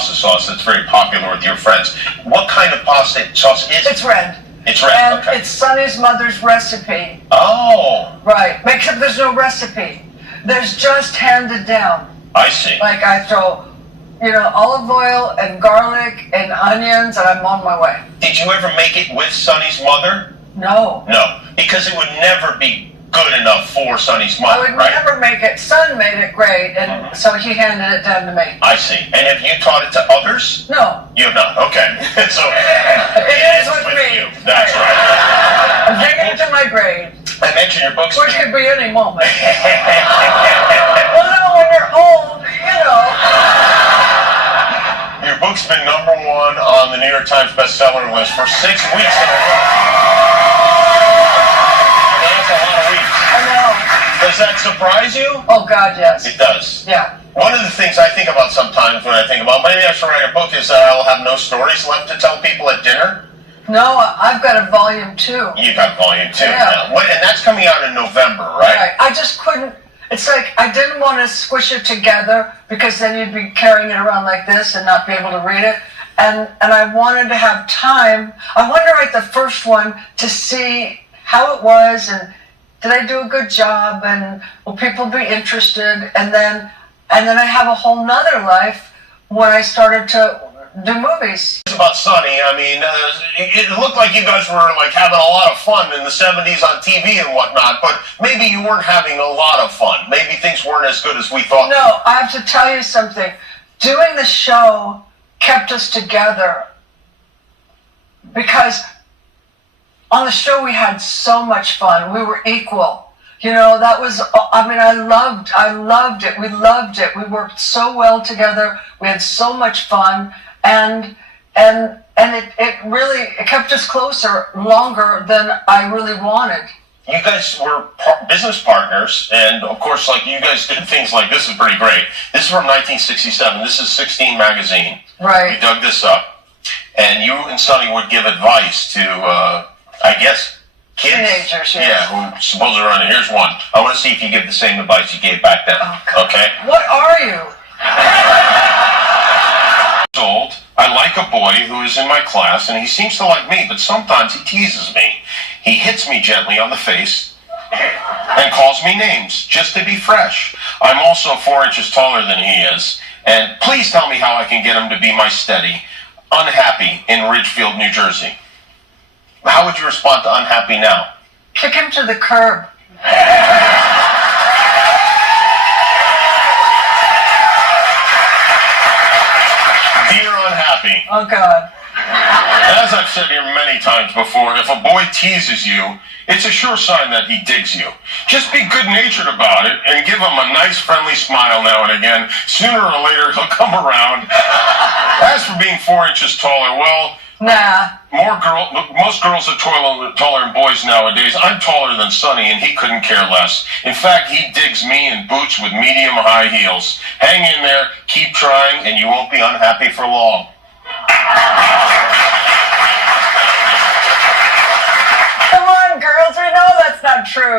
pasta sauce that's very popular with your friends. What kind of pasta sauce is it? It's red. It's red, And okay. it's Sonny's mother's recipe. Oh. Right. Except there's no recipe. There's just handed down. I see. Like I throw, olive oil and garlic and onions, and I'm on my way. Did you ever make it with Sonny's mother? No. No, because it would never be good enough for Sonny's I mother, would right? never make it. Son made it great, and so he handed it down to me. I see. And have you taught it to others? No. You have not. Okay. So It is with me. you. That's right. I'm taking it to my grave, I mentioned your books. which could be any moment. Well, no, when you're old, Your book's been #1 on the New York Times bestseller list for 6 weeks in a row. That's a lot of weeks. I know. Does that surprise you? Oh, God, yes. It does. Yeah. One of the things I think about sometimes when I think about maybe I should write a book is that I will have no stories left to tell people at dinner. No, I've got a volume 2. You got volume 2 Yeah. now. And that's coming out in November, right? Right. I just couldn't. It's like I didn't want to squish it together because then you'd be carrying it around like this and not be able to read it. And I wanted to have time. I wanted to write the first one to see how it was and did I do a good job and will people be interested? And then I have a whole nother life when I started to do movies. It's about Sonny. I mean, it looked like you guys were like having a lot of fun in the 70s on TV and whatnot, but maybe you weren't having a lot of fun. Maybe things weren't as good as we thought. No, I have to tell you something. Doing the show kept us together because on the show we had so much fun. We were equal. That was, I loved it. We loved it. We worked so well together. We had so much fun. And it really kept us closer longer than I really wanted. You guys were business partners, and of course, like you guys did things like this is pretty great. This is from 1967. This is 16 magazine. Right. We dug this up, and you and Sonny would give advice to, I guess, kids. Teenagers, yeah. Yeah, who supposedly are on it. Here's one. I want to see if you give the same advice you gave back then. Oh, okay? What are you? Old. I like a boy who is in my class, and he seems to like me, but sometimes he teases me. He hits me gently on the face and calls me names just to be fresh. I'm also 4 inches taller than he is, and please tell me how I can get him to be my steady. Unhappy in Ridgefield, New Jersey. How would you respond to unhappy now? Kick him to the curb. Dear unhappy. Oh, God. As I've said here many times before, if a boy teases you, it's a sure sign that he digs you. Just be good-natured about it and give him a nice, friendly smile now and again. Sooner or later, he'll come around. As for being 4 inches taller, well, Nah. most girls are taller than boys nowadays. I'm taller than Sonny, and he couldn't care less. In fact, he digs me in boots with medium-high heels. Hang in there, keep trying, and you won't be unhappy for long. Come on, girls. We know that's not true.